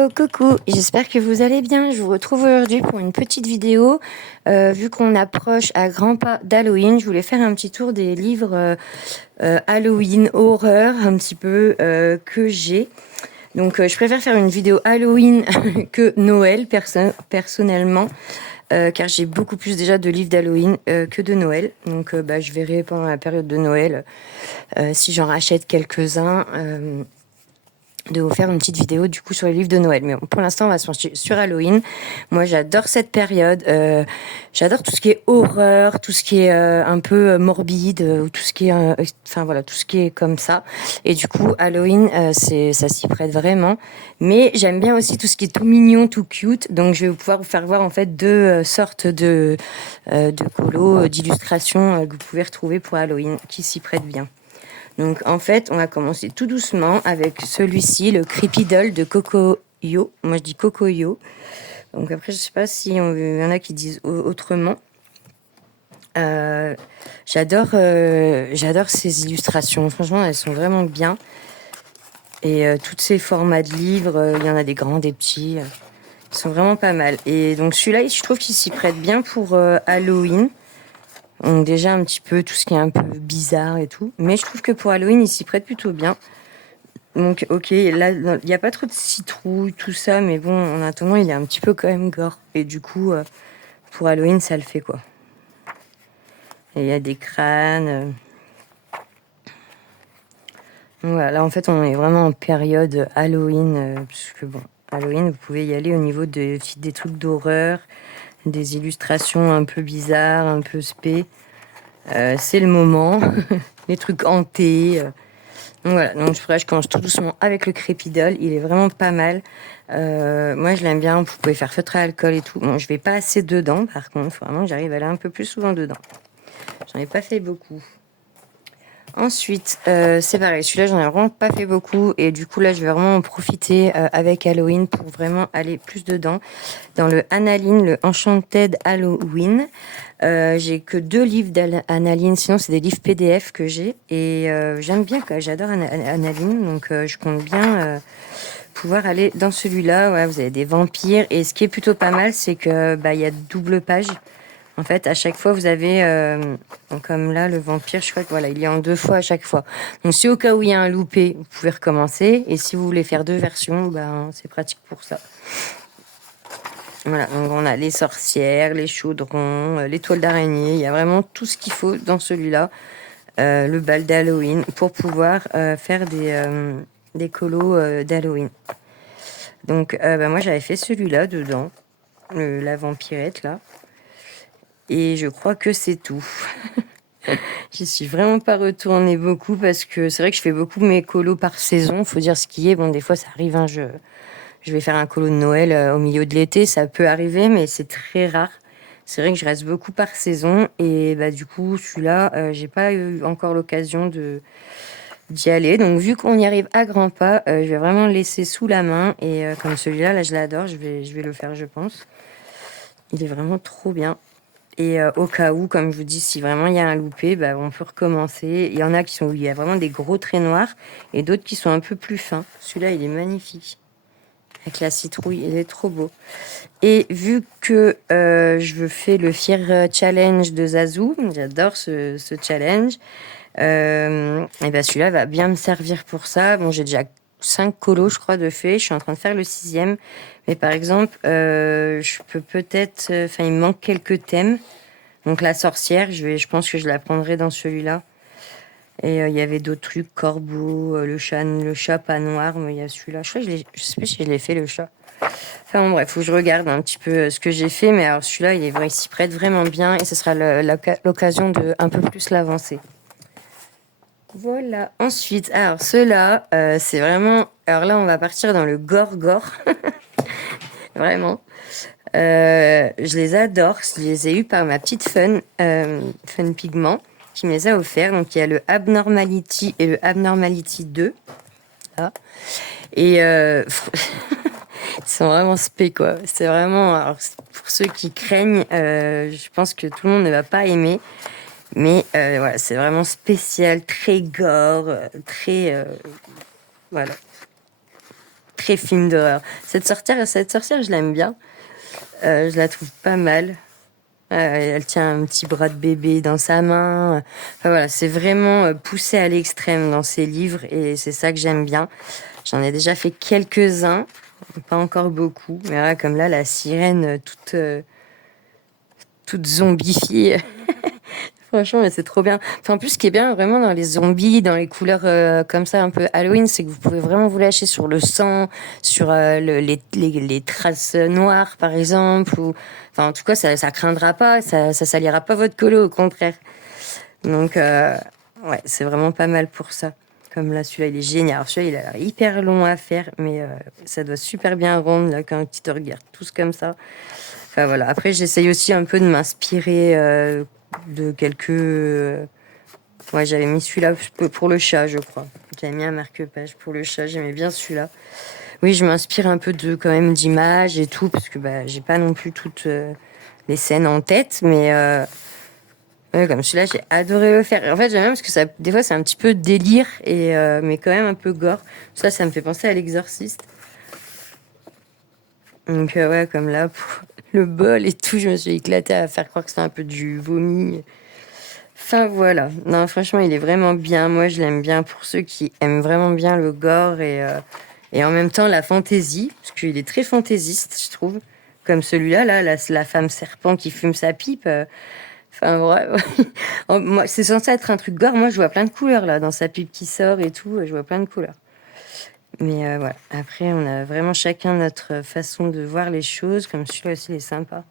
Hello, coucou, j'espère que vous allez bien. Je vous retrouve aujourd'hui pour une petite vidéo. Vu qu'on approche à grands pas d'Halloween, je voulais faire un petit tour des livres Halloween, horreur, un petit peu que j'ai. Donc je préfère faire une vidéo Halloween que Noël, personnellement, car j'ai beaucoup plus déjà de livres d'Halloween que de Noël. Donc je verrai pendant la période de Noël si j'en rachète quelques-uns. De vous faire une petite vidéo du coup sur les livres de Noël. Mais bon, pour l'instant, on va se pencher sur Halloween. Moi, j'adore cette période. J'adore tout ce qui est horreur, tout ce qui est un peu morbide, ou tout ce qui est, enfin voilà, tout ce qui est comme ça. Et du coup, Halloween, ça s'y prête vraiment. Mais j'aime bien aussi tout ce qui est tout mignon, tout cute. Donc, je vais pouvoir vous faire voir en fait deux sortes de colos, d'illustrations que vous pouvez retrouver pour Halloween, qui s'y prêtent bien. Donc en fait, on va commencer tout doucement avec celui-ci, le Creepy Doll de Cocoyo. Moi je dis Cocoyo. Donc après, je sais pas si y en a qui disent autrement. J'adore ces illustrations. Franchement, elles sont vraiment bien. Et tous ces formats de livres, il y en a des grands, des petits. Ils sont vraiment pas mal. Et donc celui-là, je trouve qu'il s'y prête bien pour Halloween. Donc déjà un petit peu tout ce qui est un peu bizarre et tout. Mais je trouve que pour Halloween, il s'y prête plutôt bien. Donc ok, là, il n'y a pas trop de citrouilles, tout ça. Mais bon, en attendant, il est un petit peu quand même gore. Et du coup, pour Halloween, ça le fait quoi. Et il y a des crânes. Donc voilà, là en fait, on est vraiment en période Halloween. Parce que bon, Halloween, vous pouvez y aller au niveau des trucs d'horreur. Des illustrations un peu bizarres, un peu spé. C'est le moment. Les trucs hantés. Donc voilà, donc je commence tout doucement avec le crépidole. Il est vraiment pas mal. Moi, je l'aime bien. Vous pouvez faire feutre à alcool et tout. Bon, je vais pas assez dedans, par contre. Vraiment, j'arrive à aller un peu plus souvent dedans. J'en ai pas fait beaucoup. Ensuite, c'est pareil. Celui-là, j'en ai vraiment pas fait beaucoup. Et du coup, là, je vais vraiment en profiter avec Halloween pour vraiment aller plus dedans. Dans le Analine, le Enchanted Halloween. J'ai que 2 livres d'Analine, sinon c'est des livres PDF que j'ai. Et j'aime bien, quoi. J'adore Analine. Donc, je compte bien pouvoir aller dans celui-là. Ouais, vous avez des vampires. Et ce qui est plutôt pas mal, c'est que il y a double page. En fait, à chaque fois, vous avez, comme là, le vampire, je crois que voilà, il est en 2 fois à chaque fois. Donc, si au cas où il y a un loupé, vous pouvez recommencer. Et si vous voulez faire 2 versions, c'est pratique pour ça. Voilà, donc on a les sorcières, les chaudrons, les toiles d'araignée. Il y a vraiment tout ce qu'il faut dans celui-là. Le bal d'Halloween pour pouvoir faire des colos d'Halloween. Donc, moi, j'avais fait celui-là dedans, la vampirette là. Et je crois que c'est tout. J'y suis vraiment pas retournée beaucoup parce que c'est vrai que je fais beaucoup mes colos par saison. Faut dire ce qui est. Bon, des fois, ça arrive, hein, je vais faire un colo de Noël au milieu de l'été. Ça peut arriver, mais c'est très rare. C'est vrai que je reste beaucoup par saison. Et du coup, celui-là, j'ai pas eu encore l'occasion d'y aller. Donc, vu qu'on y arrive à grands pas, je vais vraiment le laisser sous la main. Et comme celui-là, là, je l'adore. Je vais le faire, je pense. Il est vraiment trop bien. Et au cas où, comme je vous dis, si vraiment il y a un loupé, on peut recommencer. Il y en a où il y a vraiment des gros traits noirs et d'autres qui sont un peu plus fins. Celui-là, il est magnifique. Avec la citrouille, il est trop beau. Et vu que je fais le Fier Challenge de Zazu, j'adore ce challenge, et celui-là va bien me servir pour ça. Bon, j'ai déjà 5 colos, je crois, de fait. Je suis en train de faire le 6e. Mais par exemple, je peux peut-être... il me manque quelques thèmes. Donc la sorcière, je pense que je la prendrai dans celui-là. Et il y avait d'autres trucs, corbeau, le chat pas noir, mais il y a celui-là. Je sais pas si je l'ai fait, le chat. Enfin bon, bref, faut que je regarde un petit peu ce que j'ai fait. Mais alors celui-là, il s'y prête vraiment bien. Et ce sera l'occasion de un peu plus l'avancer. Voilà. Ensuite, alors ceux-là, c'est vraiment... Alors là, on va partir dans le gore. Vraiment. Je les adore. Je les ai eus par ma petite Fun Pigment, qui me les a offerts. Donc, il y a le Abnormality et le Abnormality 2. Là. Et ils sont vraiment spé, quoi. C'est vraiment... Alors, pour ceux qui craignent, je pense que tout le monde ne va pas aimer. Mais voilà, c'est vraiment spécial, très gore, très... voilà. très film d'horreur. Cette sorcière, je l'aime bien. Je la trouve pas mal. Elle tient un petit bras de bébé dans sa main. Enfin, voilà, c'est vraiment poussé à l'extrême dans ses livres et c'est ça que j'aime bien. J'en ai déjà fait quelques-uns, pas encore beaucoup, mais voilà, comme là, la sirène toute zombifiée. Franchement, mais c'est trop bien. Enfin, en plus, ce qui est bien vraiment dans les zombies, dans les couleurs comme ça, un peu Halloween, c'est que vous pouvez vraiment vous lâcher sur le sang, sur les traces noires, par exemple. Ou... Enfin, en tout cas, ça craindra pas, ça salira pas votre colo, au contraire. Donc, ouais, c'est vraiment pas mal pour ça. Comme là, celui-là, il est génial. Alors, celui-là, il a l'air hyper long à faire, mais ça doit super bien rendre là, quand tu te regardes tous comme ça. Enfin, voilà. Après, j'essaye aussi un peu de m'inspirer de quelques. Ouais, j'avais mis celui-là pour le chat, je crois. J'avais mis un marque-page pour le chat. J'aimais bien celui-là. Oui, je m'inspire un peu de quand même d'images et tout, parce que bah, j'ai pas non plus toutes les scènes en tête, mais ouais, comme celui-là, j'ai adoré le faire. En fait, j'aime bien parce que ça, des fois, c'est un petit peu délire et mais quand même un peu gore. Ça me fait penser à l'Exorciste. Donc ouais, comme là, pour le bol et tout, je me suis éclatée à faire croire que c'était un peu du vomi. Enfin voilà. Non, franchement, il est vraiment bien. Moi, je l'aime bien pour ceux qui aiment vraiment bien le gore et en même temps la fantaisie, parce qu'il est très fantaisiste, je trouve. Comme celui-là, là, la femme serpent qui fume sa pipe. Enfin, ouais. Moi, c'est censé être un truc gore. Moi, je vois plein de couleurs là, dans sa pipe qui sort et tout. Je vois plein de couleurs. Mais voilà. Après, on a vraiment chacun notre façon de voir les choses. Comme celui-là aussi, il est sympa.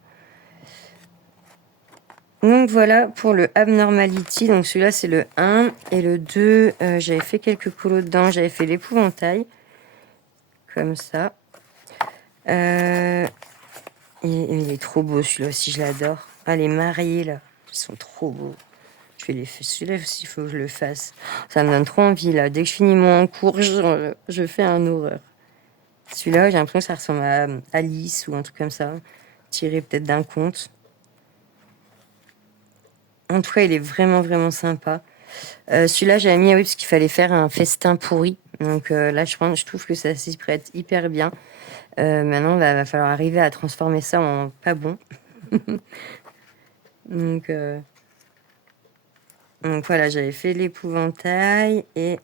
Donc voilà pour le Abnormality. Donc celui-là, c'est le 1. Et le 2, j'avais fait quelques colos dedans. J'avais fait l'épouvantail. Comme ça. Il est trop beau celui-là aussi, je l'adore. Ah, les mariés là, ils sont trop beaux. Je vais les faire. Celui-là aussi, il faut que je le fasse. Ça me donne trop envie là. Dès que je finis mon cours, je fais un horreur. Celui-là, j'ai l'impression que ça ressemble à Alice ou un truc comme ça. Tiré peut-être d'un conte. En tout cas, il est vraiment, vraiment sympa. Celui-là, j'avais mis, oui, parce qu'il fallait faire un festin pourri. Donc là, je trouve que ça s'y prête hyper bien. Maintenant, va falloir arriver à transformer ça en pas bon. donc, donc voilà, j'avais fait l'épouvantail et...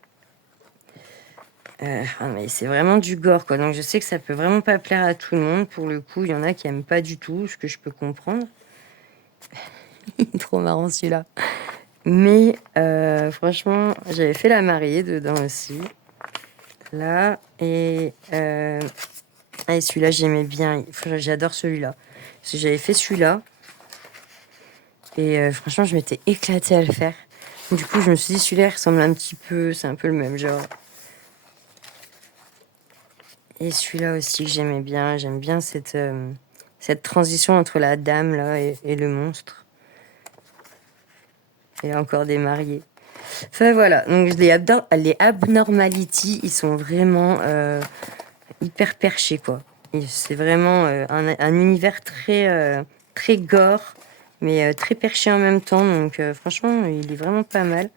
mais c'est vraiment du gore, quoi. Donc je sais que ça peut vraiment pas plaire à tout le monde. Pour le coup, il y en a qui aiment pas du tout, ce que je peux comprendre. Il est trop marrant celui-là. Mais franchement, j'avais fait la mariée dedans aussi. Là, et celui-là, j'aimais bien. J'adore celui-là. Parce que j'avais fait celui-là. Et franchement, je m'étais éclatée à le faire. Du coup, je me suis dit, celui-là, il ressemble un petit peu. C'est un peu le même genre. Et celui-là aussi, que j'aimais bien. J'aime bien cette transition entre la dame, là, et le monstre. Et encore des mariés. Enfin, voilà. Donc, les Abnormality, ils sont vraiment hyper perchés, quoi. C'est vraiment un univers très gore, mais très perché en même temps. Donc, franchement, il est vraiment pas mal.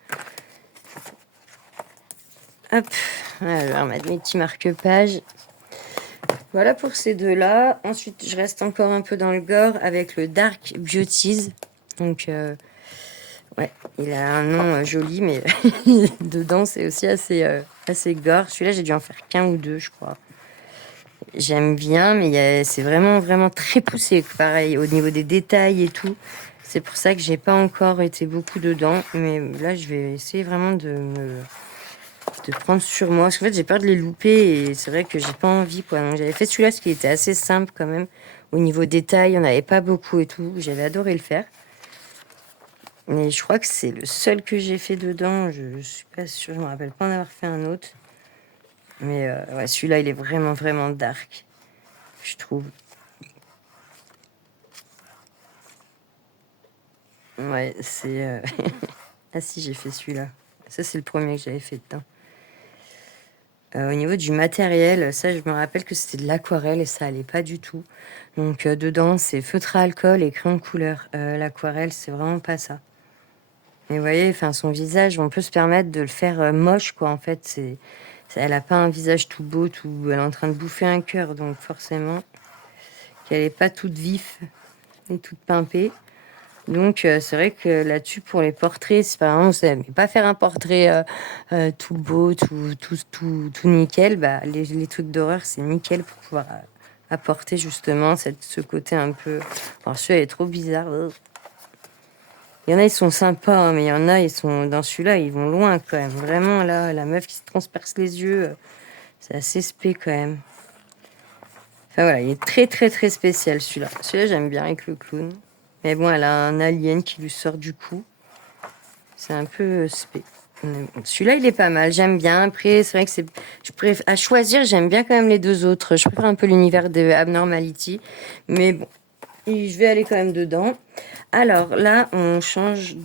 Hop, voilà, je vais remettre mes petits marque-pages. Voilà pour ces deux-là. Ensuite, je reste encore un peu dans le gore avec le Dark Beauties. Donc, ouais, il a un nom joli, mais dedans, c'est aussi assez gore. Celui-là, j'ai dû en faire qu'un ou deux, je crois. J'aime bien, mais c'est vraiment, vraiment très poussé. Pareil, au niveau des détails et tout. C'est pour ça que j'ai pas encore été beaucoup dedans. Mais là, je vais essayer vraiment de prendre sur moi. Parce qu'en fait, j'ai peur de les louper et c'est vrai que j'ai pas envie, quoi. Donc, j'avais fait celui-là, ce qui était assez simple quand même. Au niveau détail, il n'y en avait pas beaucoup et tout. J'avais adoré le faire. Mais je crois que c'est le seul que j'ai fait dedans. Je suis pas sûre, je me rappelle pas en avoir fait un autre. Mais ouais, celui-là, il est vraiment, vraiment dark, je trouve. Ouais, c'est... Ah si, j'ai fait celui-là. Ça, c'est le premier que j'avais fait dedans. Au niveau du matériel, ça, je me rappelle que c'était de l'aquarelle et ça allait pas du tout. Donc, dedans, c'est feutre à alcool et crayon de couleur. L'aquarelle, c'est vraiment pas ça. Mais vous voyez, enfin, son visage, on peut se permettre de le faire moche, quoi. En fait, Elle a pas un visage tout beau, elle est en train de bouffer un cœur, donc forcément qu'elle est pas toute vif et toute pimpée. Donc c'est vrai que là-dessus, pour les portraits, c'est pas vraiment, mais pas faire un portrait tout beau, tout nickel. Bah, les trucs d'horreur, c'est nickel pour pouvoir apporter justement ce côté un peu... Alors celui-là, il est trop bizarre. Il y en a, ils sont sympas, hein, mais il y en a, ils sont dans celui-là, ils vont loin quand même. Vraiment, là, la meuf qui se transperce les yeux, c'est assez spé quand même. Enfin voilà, il est très très très spécial celui-là. Celui-là, j'aime bien avec le clown. Mais bon, elle a un alien qui lui sort du cou. C'est un peu spé. Celui-là, il est pas mal. J'aime bien. Après, c'est vrai que à choisir, j'aime bien quand même les deux autres. Je préfère un peu l'univers de Abnormality. Mais bon, je vais aller quand même dedans. Alors là, on change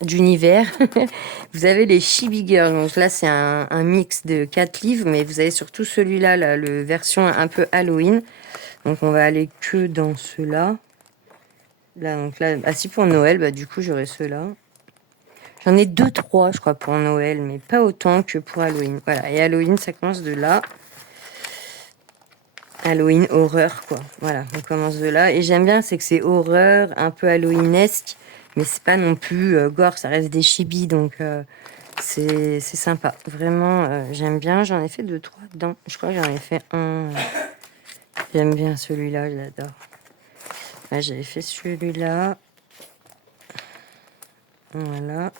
d'univers. Vous avez les Chibi Girls. Donc là, c'est un mix de 4 livres. Mais vous avez surtout celui-là, là, le version un peu Halloween. Donc on va aller que dans ceux-là. Là, donc là, si pour Noël, bah du coup j'aurai ceux-là. J'en ai 2-3, je crois, pour Noël, mais pas autant que pour Halloween. Voilà, et Halloween, ça commence de là. Halloween horreur, quoi. Voilà, on commence de là. Et j'aime bien, c'est que c'est horreur, un peu Halloweenesque, mais c'est pas non plus gore, ça reste des chibis, donc c'est sympa. Vraiment, j'aime bien. J'en ai fait 2-3 dedans. Je crois que j'en ai fait un. J'aime bien celui-là, je l'adore. Ouais, j'avais fait celui-là. Voilà.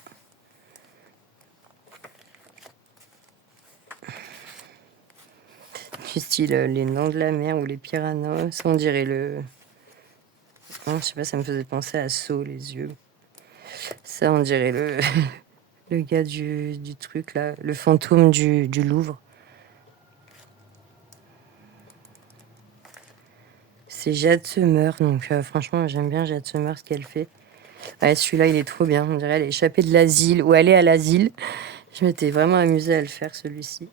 Du style les noms de la mer ou les piranhas. Ça, on dirait le... Non, je sais pas, ça me faisait penser à Saw, les yeux. Ça, on dirait le gars du truc, là. Le fantôme du Louvre. C'est Jade Summer, donc franchement, j'aime bien Jade Summer, ce qu'elle fait. Ouais, celui-là, il est trop bien. On dirait elle est échappée de l'asile, ou elle est à l'asile. Je m'étais vraiment amusée à le faire, celui-ci.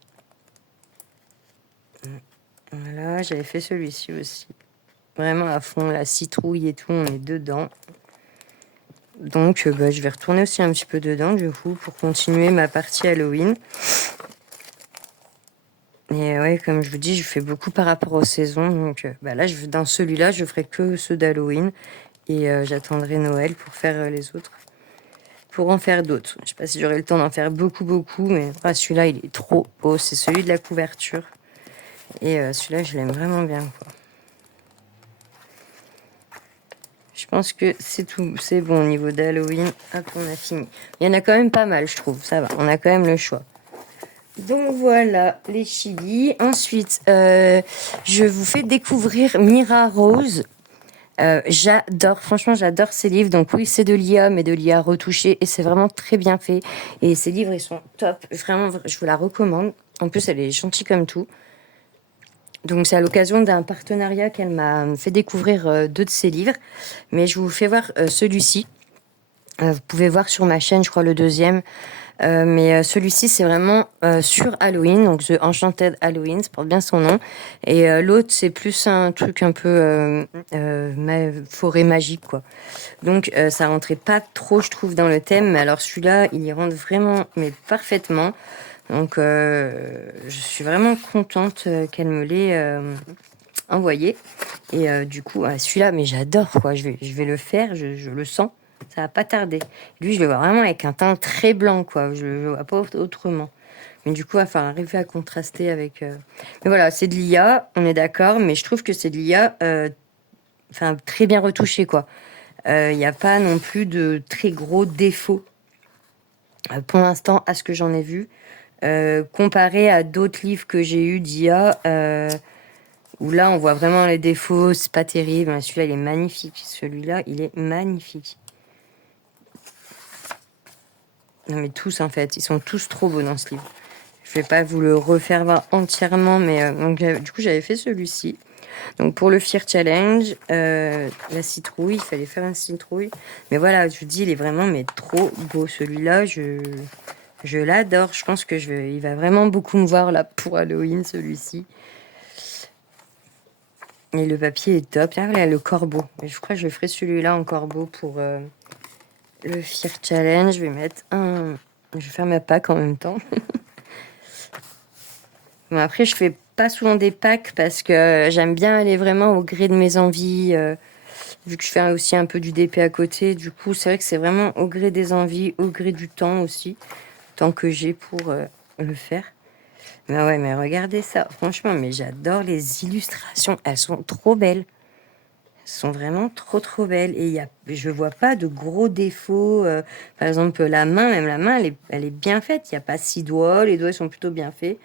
Voilà, j'avais fait celui-ci aussi. Vraiment à fond, la citrouille et tout, on est dedans. Donc, je vais retourner aussi un petit peu dedans, du coup, pour continuer ma partie Halloween. Et ouais, comme je vous dis, je fais beaucoup par rapport aux saisons. Donc, là, dans celui-là, je ferai que ceux d'Halloween. Et j'attendrai Noël pour faire les autres. Pour en faire d'autres. Je sais pas si j'aurai le temps d'en faire beaucoup, mais celui-là, il est trop beau. C'est celui de la couverture. Et celui-là, je l'aime vraiment bien, quoi. Je pense que c'est tout. C'est bon au niveau d'Halloween. Hop, on a fini. Il y en a quand même pas mal, je trouve. Ça va, on a quand même le choix. Donc voilà, les chibis. Ensuite, je vous fais découvrir Mira Rose. J'adore, franchement, j'adore ces livres. Donc oui, c'est de l'IA, mais de l'IA retouchée. Et c'est vraiment très bien fait. Et ces livres, ils sont top. Vraiment, je vous la recommande. En plus, elle est gentille comme tout. Donc c'est à l'occasion d'un partenariat qu'elle m'a fait découvrir 2 de ses livres. Mais je vous fais voir celui-ci. Vous pouvez voir sur ma chaîne, je crois, le deuxième. Mais celui-ci, c'est vraiment sur Halloween, donc The Enchanted Halloween, ça porte bien son nom. Et l'autre, c'est plus un truc un peu forêt magique, quoi. Donc ça rentrait pas trop, je trouve, dans le thème. Mais alors celui-là, il y rentre vraiment, mais parfaitement. Donc je suis vraiment contente qu'elle me l'ait envoyé. Et du coup, celui-là, mais j'adore, quoi. Je vais le faire, je le sens. Ça va pas tarder. Lui, je le vois vraiment avec un teint très blanc, quoi. Je le vois pas autrement. Mais du coup, il va falloir arriver à contraster avec... Mais voilà, c'est de l'IA, on est d'accord, mais je trouve que c'est de l'IA très bien retouché, quoi. Il n'y a pas non plus de très gros défauts, pour l'instant, à ce que j'en ai vu. Comparé à d'autres livres que j'ai eu d'IA, où là, on voit vraiment les défauts, c'est pas terrible. Celui-là, il est magnifique. Celui-là, il est magnifique. Non, mais tous, en fait, ils sont tous trop beaux dans ce livre. Je vais pas vous le refaire voir entièrement, mais du coup, j'avais fait celui-ci. Donc, pour le Fear Challenge, la citrouille, il fallait faire une citrouille. Mais voilà, je vous dis, il est vraiment mais trop beau. Celui-là, je l'adore. Je pense que il va vraiment beaucoup me voir là pour Halloween, celui-ci. Et le papier est top. Là, voilà, le corbeau. Je crois que je ferai celui-là en corbeau pour le Fear Challenge. Je vais mettre un Je vais faire ma Pâques en même temps. Bon, après, je fais pas souvent des Pâques parce que j'aime bien aller vraiment au gré de mes envies. Vu que je fais aussi un peu du DP à côté, du coup, c'est vrai que c'est vraiment au gré des envies, au gré du temps aussi, tant que j'ai pour le faire. Mais ouais, mais regardez ça, franchement, mais j'adore les illustrations, elles sont trop belles. Elles sont vraiment trop trop belles et je vois pas de gros défauts. Par exemple, la main, même la main, elle est bien faite. Il n'y a pas 6 doigts, les doigts sont plutôt bien faits.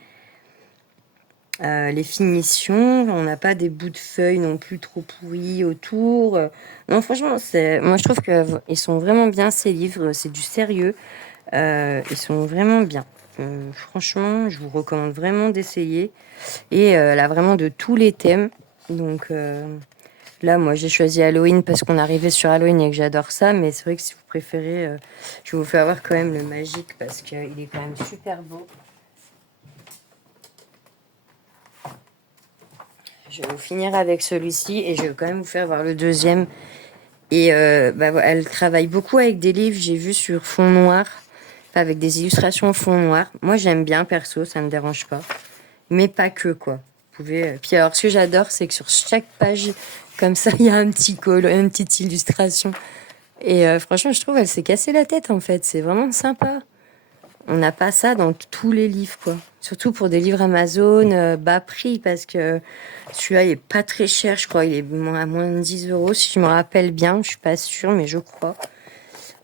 Les finitions, on n'a pas des bouts de feuilles non plus trop pourris autour. Non, franchement, moi je trouve qu'ils sont vraiment bien ces livres, c'est du sérieux. Ils sont vraiment bien. Franchement, je vous recommande vraiment d'essayer. Et elle a vraiment de tous les thèmes. Donc là, moi j'ai choisi Halloween parce qu'on arrivait sur Halloween et que j'adore ça. Mais c'est vrai que si vous préférez, je vous fais avoir quand même le magique parce qu'il est quand même super beau. Je vais finir avec celui-ci et je vais quand même vous faire voir le deuxième. Et elle travaille beaucoup avec des livres, j'ai vu sur fond noir, avec des illustrations au fond noir. Moi j'aime bien perso, ça me dérange pas. Mais pas que quoi. Vous pouvez. Puis alors ce que j'adore, c'est que sur chaque page, comme ça, il y a un petit col, une petite illustration. Et franchement, je trouve elle s'est cassée la tête en fait. C'est vraiment sympa. On n'a pas ça dans tous les livres, quoi. Surtout pour des livres Amazon, bas prix, parce que celui-là, il est pas très cher, je crois. Il est à moins de 10 euros, si je me rappelle bien. Je suis pas sûre, mais je crois.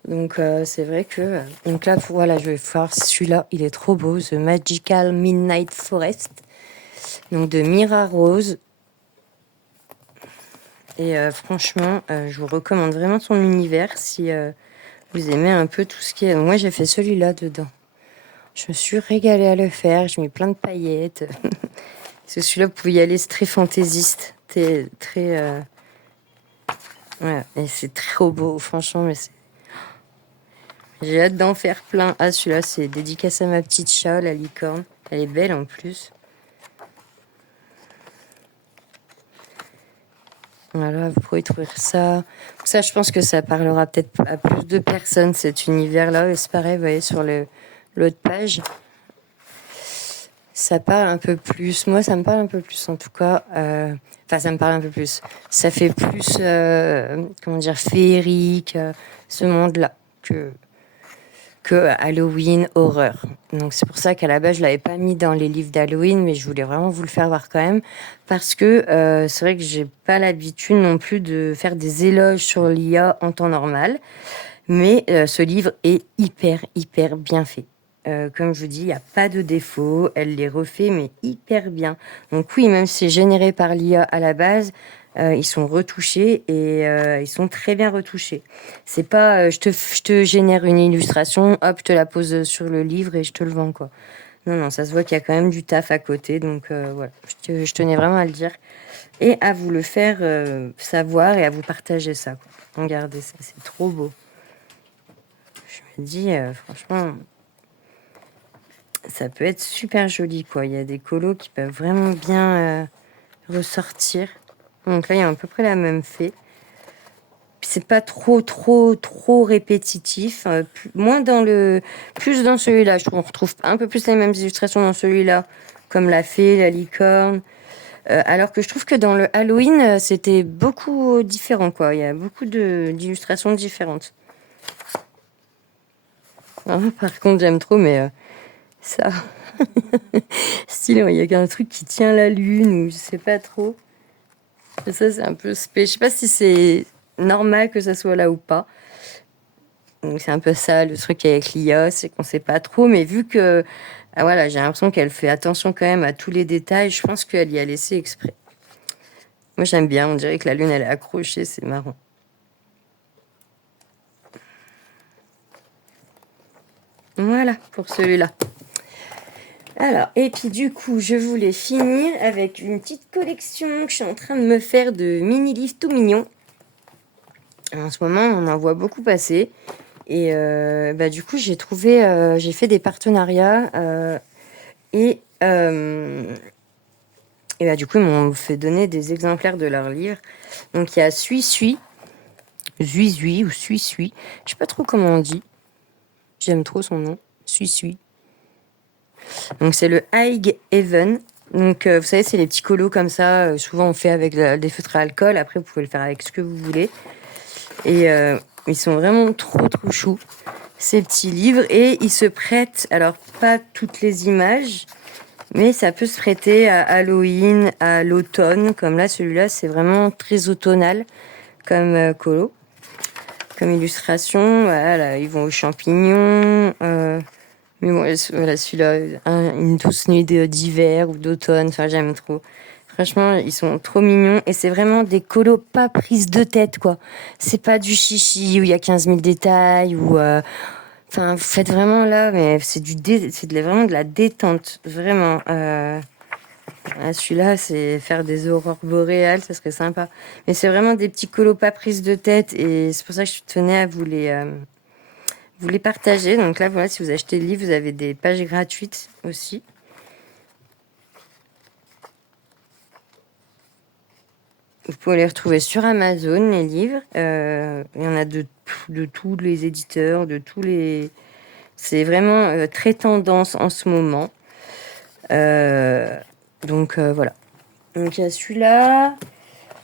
Donc, c'est vrai que... Donc là, voilà, je vais voir celui-là. Il est trop beau, The Magical Midnight Forest. Donc, de Mira Rose. Et franchement, je vous recommande vraiment son univers si vous aimez un peu tout ce qui est... Donc, moi, j'ai fait celui-là dedans. Je me suis régalée à le faire, je mets plein de paillettes. Celui-là, vous pouvez y aller, c'est très fantaisiste. Très. Ouais, et c'est trop beau, franchement. J'ai hâte d'en faire plein. Ah, celui-là, c'est dédicace à ma petite chat, la licorne. Elle est belle en plus. Voilà, vous pourrez trouver ça. Ça, je pense que ça parlera peut-être à plus de personnes, cet univers-là. Et c'est pareil, vous voyez, sur l'autre page. Ça parle un peu plus. Moi, ça me parle un peu plus, en tout cas. Enfin, ça me parle un peu plus. Ça fait plus, comment dire, féerique, ce monde-là, que Halloween, horreur. Donc, c'est pour ça qu'à la base, je l'avais pas mis dans les livres d'Halloween, mais je voulais vraiment vous le faire voir quand même. Parce que c'est vrai que j'ai pas l'habitude non plus de faire des éloges sur l'IA en temps normal. Mais ce livre est hyper, hyper bien fait. Comme je vous dis, il n'y a pas de défaut. Elle les refait, mais hyper bien. Donc oui, même si c'est généré par l'IA à la base, ils sont retouchés et ils sont très bien retouchés. C'est pas je te génère une illustration, hop, je te la pose sur le livre et je te le vends, quoi. Non, non, ça se voit qu'il y a quand même du taf à côté. Donc voilà, je tenais vraiment à le dire et à vous le faire savoir et à vous partager ça, quoi. Regardez ça, c'est trop beau. Je me dis, franchement, ça peut être super joli, quoi. Il y a des colos qui peuvent vraiment bien ressortir. Donc là, il y a à peu près la même fée. Puis c'est pas trop répétitif. Plus dans celui-là. Je trouve qu'on retrouve un peu plus les mêmes illustrations dans celui-là, comme la fée, la licorne. Alors que je trouve que dans le Halloween, c'était beaucoup différent, quoi. Il y a beaucoup d'illustrations différentes. Par contre, j'aime trop, mais ça, style, il y a un truc qui tient la lune ou je sais pas trop. Et ça, c'est un peu spé. Je sais pas si c'est normal que ça soit là ou pas. Donc c'est un peu ça le truc avec l'IA, c'est qu'on sait pas trop. Mais vu que, voilà, j'ai l'impression qu'elle fait attention quand même à tous les détails, je pense qu'elle y a laissé exprès. Moi, j'aime bien. On dirait que la lune, elle est accrochée, c'est marrant. Voilà pour celui-là. Alors, et puis du coup, je voulais finir avec une petite collection que je suis en train de me faire de mini-livres tout mignons. En ce moment, on en voit beaucoup passer. Et du coup, j'ai fait des partenariats et du coup, ils m'ont fait donner des exemplaires de leurs livres. Donc, il y a Zui ou Suis, je sais pas trop comment on dit. J'aime trop son nom. Suis. Donc c'est le High Heaven. Donc vous savez, c'est les petits colos comme ça. Souvent on fait avec des feutres à alcool. Après vous pouvez le faire avec ce que vous voulez. Et ils sont vraiment trop choux, ces petits livres. Et ils se prêtent, alors pas toutes les images, mais ça peut se prêter à Halloween, à l'automne. Comme là, celui-là, c'est vraiment très automnal comme colo, comme illustration. Voilà, ils vont aux champignons. Mais bon, voilà, celui-là, une douce nuit d'hiver ou d'automne. Enfin, j'aime trop. Franchement, ils sont trop mignons. Et c'est vraiment des colos pas prises de tête, quoi. C'est pas du chichi où il y a 15 000 détails ou... Enfin, vous faites vraiment là, mais c'est vraiment de la détente. Vraiment. Celui-là, c'est faire des aurores boréales, ça serait sympa. Mais c'est vraiment des petits colos pas prises de tête. Et c'est pour ça que je tenais à vous les partager. Donc là, voilà, si vous achetez le livre, vous avez des pages gratuites aussi. Vous pouvez les retrouver sur Amazon, les livres. Il y en a de tous les éditeurs, de tous les... C'est vraiment très tendance en ce moment. Donc voilà. Donc il y a celui-là.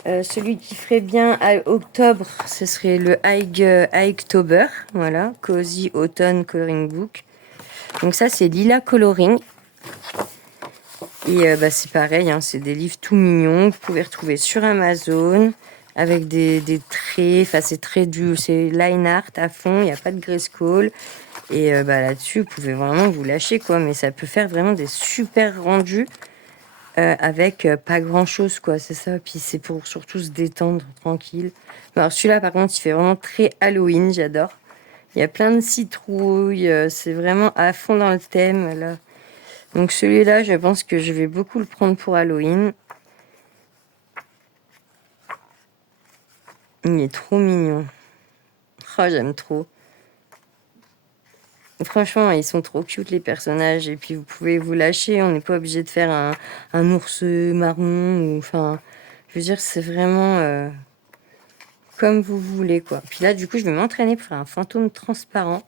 Celui qui ferait bien à octobre, ce serait le High-Tober. Voilà, Cozy Autumn Coloring Book. Donc ça, c'est Lila Coloring. Et c'est pareil, hein, c'est des livres tout mignons. Vous pouvez retrouver sur Amazon avec des traits. Enfin, c'est line art à fond. Il n'y a pas de grayscale. Et là-dessus, vous pouvez vraiment vous lâcher, quoi. Mais ça peut faire vraiment des super rendus avec pas grand-chose, quoi. C'est ça. Puis c'est pour surtout se détendre, tranquille. Alors celui-là, par contre, il fait vraiment très Halloween. J'adore. Il y a plein de citrouilles. C'est vraiment à fond dans le thème, là. Donc celui-là, je pense que je vais beaucoup le prendre pour Halloween. Il est trop mignon. Oh, j'aime trop. Franchement, ils sont trop cute, les personnages. Et puis, vous pouvez vous lâcher. On n'est pas obligé de faire un ours marron. Enfin, je veux dire, c'est vraiment comme vous voulez, quoi. Puis là, du coup, je vais m'entraîner pour faire un fantôme transparent.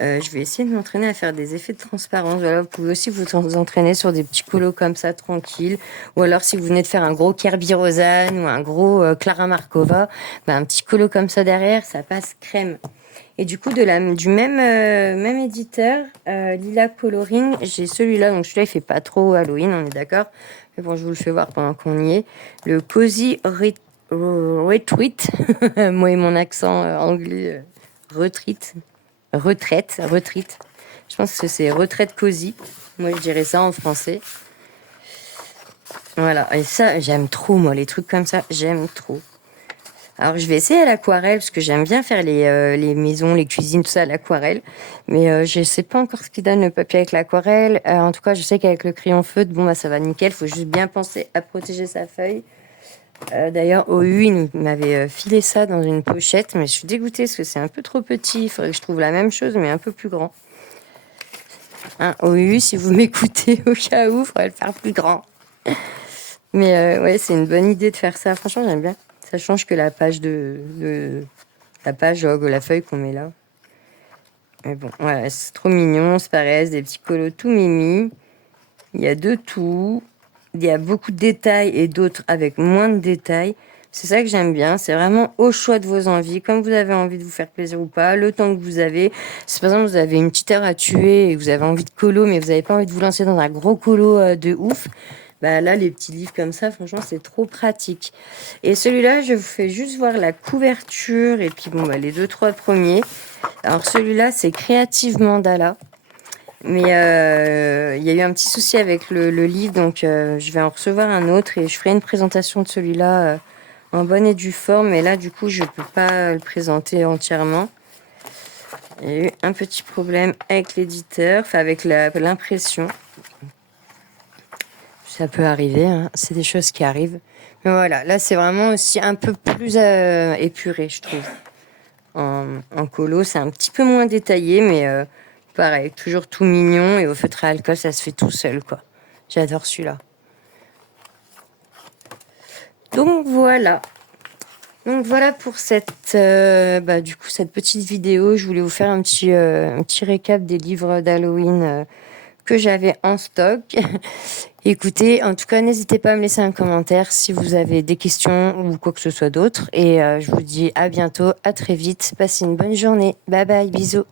Je vais essayer de m'entraîner à faire des effets de transparence. Voilà, vous pouvez aussi vous entraîner sur des petits colos comme ça, tranquille. Ou alors, si vous venez de faire un gros Kirby Rosanne ou un gros Clara Markova, un petit colo comme ça derrière, ça passe crème. Et du coup, du même éditeur, Lila Coloring, j'ai celui-là. Donc celui-là, il fait pas trop Halloween, on est d'accord. Mais bon, je vous le fais voir pendant qu'on y est. Le Cozy Retreat. Moi et mon accent anglais, retraite. Je pense que c'est retraite cosy. Moi, je dirais ça en français. Voilà. Et ça, j'aime trop, moi, les trucs comme ça. J'aime trop. Alors, je vais essayer à l'aquarelle, parce que j'aime bien faire les maisons, les cuisines, tout ça à l'aquarelle. Mais je sais pas encore ce qui donne le papier avec l'aquarelle. En tout cas, je sais qu'avec le crayon feutre, ça va nickel. Faut juste bien penser à protéger sa feuille. D'ailleurs, OU, il m'avait filé ça dans une pochette, mais je suis dégoûtée parce que c'est un peu trop petit. Il faudrait que je trouve la même chose, mais un peu plus grand. Hein, OU, si vous m'écoutez au cas où, il faudrait le faire plus grand. Mais ouais, c'est une bonne idée de faire ça. Franchement, j'aime bien. Ça change que la page la feuille qu'on met là. Mais bon, voilà, c'est trop mignon. C'est pareil, des petits colos tout mimi. Il y a de tout. Il y a beaucoup de détails et d'autres avec moins de détails. C'est ça que j'aime bien. C'est vraiment au choix de vos envies. Comme vous avez envie de vous faire plaisir ou pas, le temps que vous avez. Si par exemple vous avez une petite heure à tuer et que vous avez envie de colo, mais vous n'avez pas envie de vous lancer dans un gros colo de ouf, là, les petits livres comme ça, franchement, c'est trop pratique. Et celui-là, je vous fais juste voir la couverture et puis les 2-3 premiers. Alors celui-là, c'est Creative Mandala. Mais il y a eu un petit souci avec le livre, donc je vais en recevoir un autre et je ferai une présentation de celui-là en bonne et due forme. Mais là, du coup, je peux pas le présenter entièrement. Il y a eu un petit problème avec l'éditeur, enfin avec l'impression. Ça peut arriver, hein. C'est des choses qui arrivent. Mais voilà, là, c'est vraiment aussi un peu plus épuré, je trouve. En colo, c'est un petit peu moins détaillé, mais... pareil, toujours tout mignon et au feutre à alcool, ça se fait tout seul, quoi. J'adore celui-là. Donc voilà. Donc voilà pour cette petite vidéo. Je voulais vous faire un petit récap des livres d'Halloween que j'avais en stock. Écoutez, en tout cas, n'hésitez pas à me laisser un commentaire si vous avez des questions ou quoi que ce soit d'autre. Et je vous dis à bientôt, à très vite. Passez une bonne journée. Bye bye, bisous.